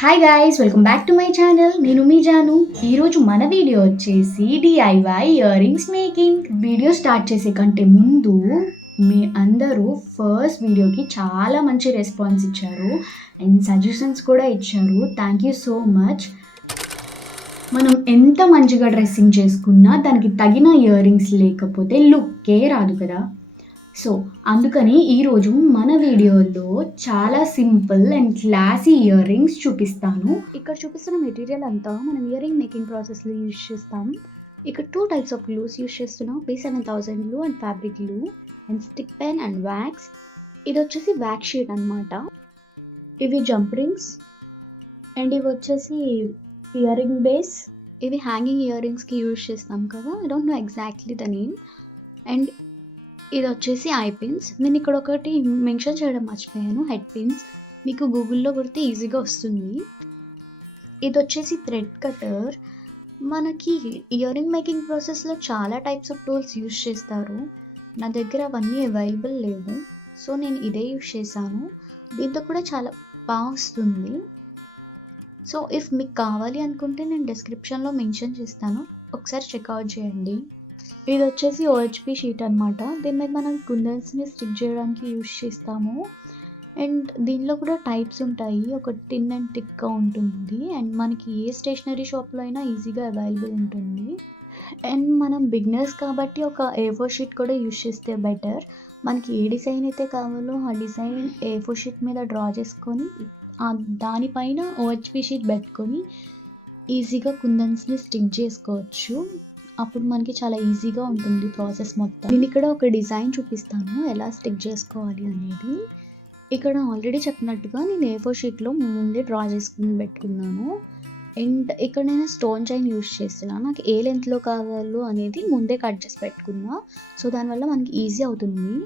Hi guys, welcome back to my channel. నేను మీ జాను. ఈరోజు మన వీడియో వచ్చేసి DIY ear rings making. Video start చేసే కంటే ముందు మీ అందరూ ఫస్ట్ వీడియోకి చాలా మంచి రెస్పాన్స్ ఇచ్చారు అండ్ సజెషన్స్ కూడా ఇచ్చారు. Thank you so much. మనం ఎంత మంచిగా డ్రెస్సింగ్ చేసుకున్నా దానికి తగిన ఇయర్ రింగ్స్ లేకపోతే లుక్కే రాదు కదా. సో అందుకని ఈరోజు మన వీడియోలో చాలా simple and classy ear rings చూపిస్తాను. ఇక్కడ చూపిస్తున్న మెటీరియల్ అంతా మనం ఇయర్ రింగ్ మేకింగ్ ప్రాసెస్లో యూజ్ చేస్తాం. ఇక్కడ 2 టైప్స్ ఆఫ్ గ్లూస్ యూజ్ చేస్తున్నాం, B7000 glue and fabric glue and stick pen and wax. ఇది వచ్చేసి వ్యాక్స్ షీట్ అనమాట. ఇవి జంప్ రింగ్స్ అండ్ ఇవి వచ్చేసి ఇయర్ రింగ్ బేస్. ఇవి హ్యాంగింగ్ ఇయర్ రింగ్స్కి యూజ్ చేస్తాం కదా, I don't know exactly the name. And ఇది వచ్చేసి ఐ పిన్స్. నేను ఇక్కడ ఒకటి మెన్షన్ చేయడం మర్చిపోయాను, హెడ్ పిన్స్. మీకు గూగుల్లో కొడితే ఈజీగా వస్తుంది. ఇది వచ్చేసి థ్రెడ్ కటర్. మనకి ఇయర్ రింగ్ మేకింగ్ ప్రాసెస్లో చాలా టైప్స్ ఆఫ్ టూల్స్ యూజ్ చేస్తారు. నా దగ్గర అవన్నీ అవైలబుల్ లేవు, సో నేను ఇదే యూజ్ చేశాను. దీంతో కూడా చాలా బాగా వస్తుంది. సో ఇఫ్ మీకు కావాలి అనుకుంటే నేను డిస్క్రిప్షన్లో మెన్షన్ చేస్తాను, ఒకసారి చెక్అవుట్ చేయండి. ఇది వచ్చేసి OHP షీట్ అనమాట. దీని మీద మనం కుందన్స్ని స్టిక్ చేయడానికి యూజ్ చేస్తాము. అండ్ దీనిలో కూడా టైప్స్ ఉంటాయి. ఒక టిన్ అండ్ థిక్గా ఉంటుంది అండ్ మనకి ఏ స్టేషనరీ షాప్లో అయినా ఈజీగా అవైలబుల్ ఉంటుంది. అండ్ మనం బిగినర్స్ కాబట్టి ఒక A4 షీట్ కూడా యూజ్ చేస్తే బెటర్. మనకి ఏ డిజైన్ అయితే కావాలో ఆ డిజైన్ A4 షీట్ మీద డ్రా చేసుకొని దానిపైన OHP షీట్ పెట్టుకొని ఈజీగా కుందన్స్ని స్టిక్ చేసుకోవచ్చు. అప్పుడు మనకి చాలా ఈజీగా ఉంటుంది ప్రాసెస్ మొత్తం. నేను ఇక్కడ ఒక డిజైన్ చూపిస్తాను ఎలా స్టిక్ చేసుకోవాలి అనేది. ఇక్కడ ఆల్రెడీ చెప్పినట్టుగా నేను A4 షీట్లో ముందే డ్రా చేసుకుని పెట్టుకున్నాను. అండ్ ఇక్కడ నేను స్టోన్ చైన్ యూజ్ చేస్తున్నాను. నాకు ఏ లెంత్లో కావాలో అనేది ముందే కట్ చేసి పెట్టుకున్నా, సో దానివల్ల మనకి ఈజీ అవుతుంది.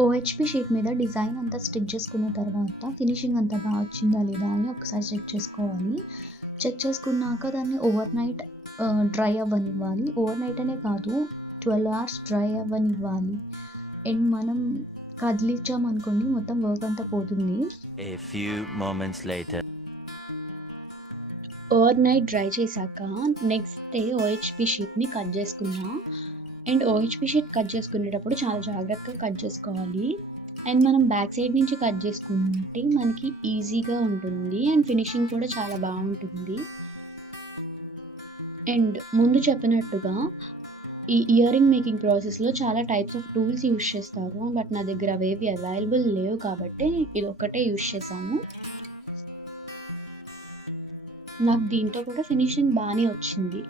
OHP షీట్ మీద డిజైన్ అంతా స్టిచ్ చేసుకున్న తర్వాత ఫినిషింగ్ అంతా బాగా వచ్చిందా లేదా అని ఒకసారి చెక్ చేసుకోవాలి. చెక్ చేసుకున్నాక దాన్ని ఓవర్ నైట్ డ్రై అవ్వనివ్వాలి. ఓవర్ నైట్ అనే కాదు, 12 hours డ్రై అవ్వనివ్వాలి. అండ్ మనం కదిలించామనుకోండి మొత్తం వర్క్ అంతా పోతుంది. ఓవర్ నైట్ డ్రై చేశాక నెక్స్ట్ డే OHP షీట్ని కట్ చేసుకున్నా. అండ్ OHP షీట్ కట్ చేసుకునేటప్పుడు చాలా జాగ్రత్తగా కట్ చేసుకోవాలి. అండ్ మనం బ్యాక్ సైడ్ నుంచి కట్ చేసుకుంటే మనకి ఈజీగా ఉంటుంది అండ్ ఫినిషింగ్ కూడా చాలా బాగుంటుంది. అండ్ ముందు చెప్పినట్టుగా ఈ ఇయర్ రింగ్ మేకింగ్ ప్రాసెస్లో చాలా టైప్స్ ఆఫ్ టూల్స్ యూజ్ చేస్తాము, బట్ నా దగ్గర అవేవి అవైలబుల్ లేవు కాబట్టి ఇది ఒక్కటే యూజ్ చేశాను. నాకు దీంతో కూడా ఫినిషింగ్ బాగానే వచ్చింది.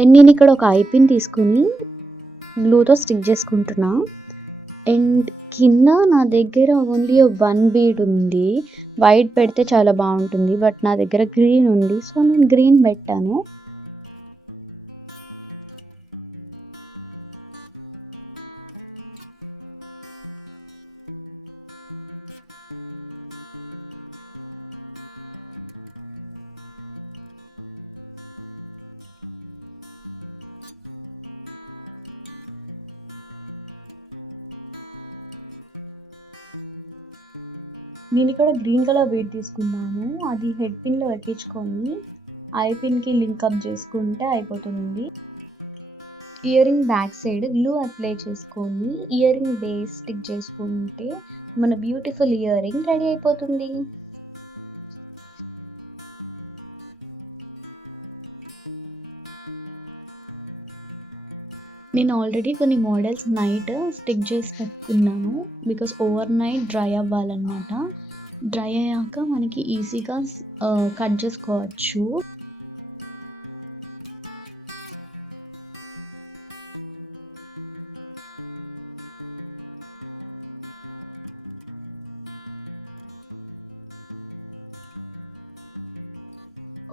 అండ్ నేను ఇక్కడ ఒక ఐపిన్ తీసుకుని గ్లూతో స్టిక్ చేసుకుంటున్నా. అండ్ కింద నా దగ్గర ఓన్లీ 1 బీడ్ ఉంది. వైట్ పెడితే చాలా బాగుంటుంది, బట్ నా దగ్గర గ్రీన్ ఉంది, సో నేను గ్రీన్ పెట్టాను. నేను ఇక్కడ గ్రీన్ కలర్ బీడ్ తీసుకున్నాను. అది హెడ్ పిన్లో ఎక్కించుకొని ఐ పిన్కి లింక్అప్ చేసుకుంటే అయిపోతుంది. Ear ring back side glue apply చేసుకొని ఇయర్ రింగ్ బేస్ స్టిక్ చేసుకుంటే మన బ్యూటిఫుల్ ఇయర్ రింగ్ రెడీ అయిపోతుంది. నేను ఆల్రెడీ కొన్ని మోడల్స్ నైట్ స్టిక్ చేసి పెట్టుకున్నాను, బికాస్ ఓవర్ నైట్ డ్రై అవ్వాలన్నమాట. డ్రై అయ్యాక మనకి ఈజీగా కట్ చేసుకోవచ్చు.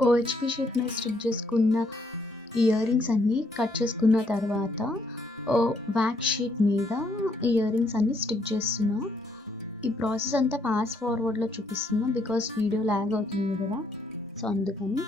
ఓహెచ్పి షేప్ మీద స్టిక్ చేసుకున్న ఇయర్ రింగ్స్ అన్నీ కట్ చేసుకున్న తర్వాత వ్యాక్స్ షీట్ మీద ఇయర్ రింగ్స్ అన్నీ స్టిక్ చేస్తున్నా. ఈ ప్రాసెస్ అంతా ఫాస్ట్ ఫార్వర్డ్లో చూపిస్తున్నా, బికాస్ వీడియో ల్యాగ్ అవుతుంది కదా, సో అందుకని.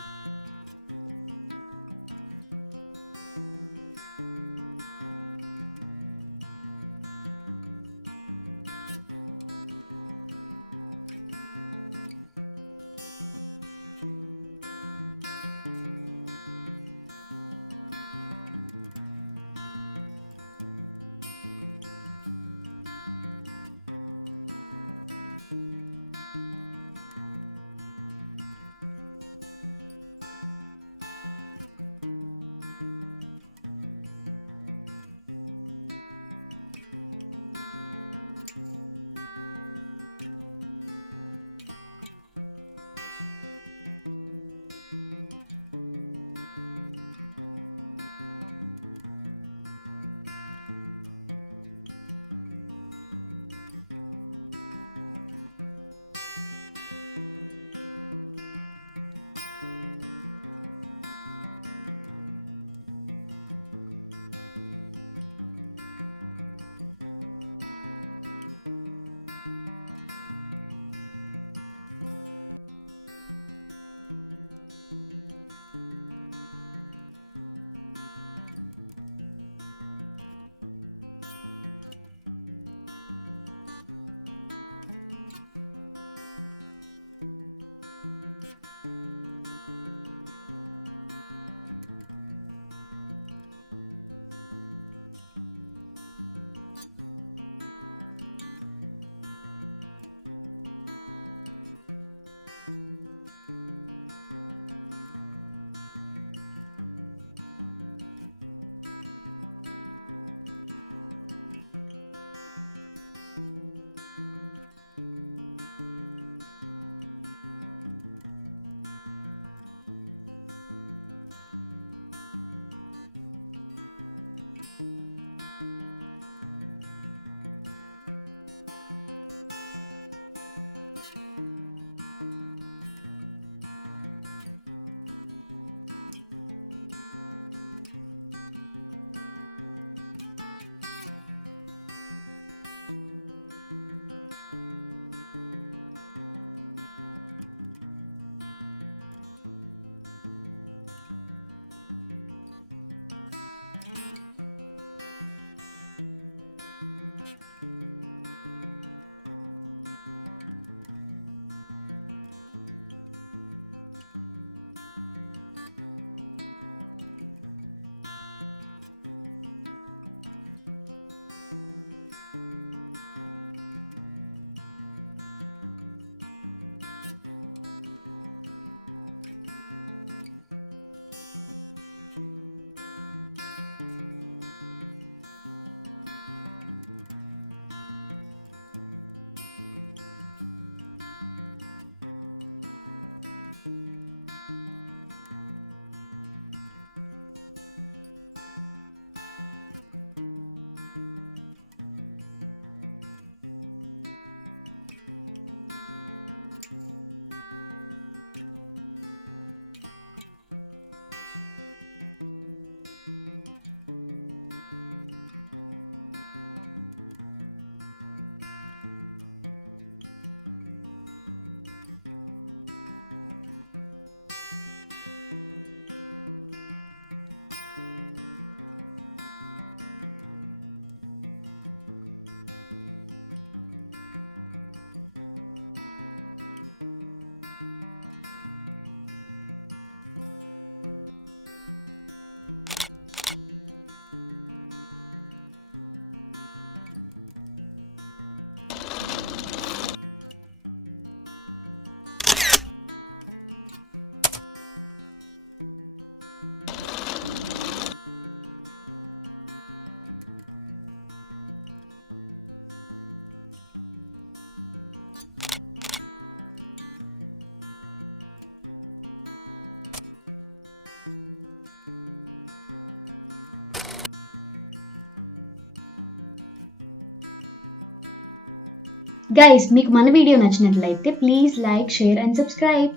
గైస్, మీకు మన వీడియో నచ్చినట్లయితే please like, share and subscribe.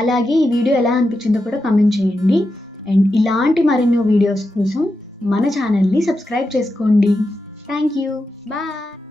అలాగే ఈ వీడియో ఎలా అనిపించిందో కూడా కామెంట్ చేయండి. అండ్ ఇలాంటి మరెన్నో వీడియోస్ కోసం మన ఛానల్ని సబ్స్క్రైబ్ చేసుకోండి. Thank you. బాయ్.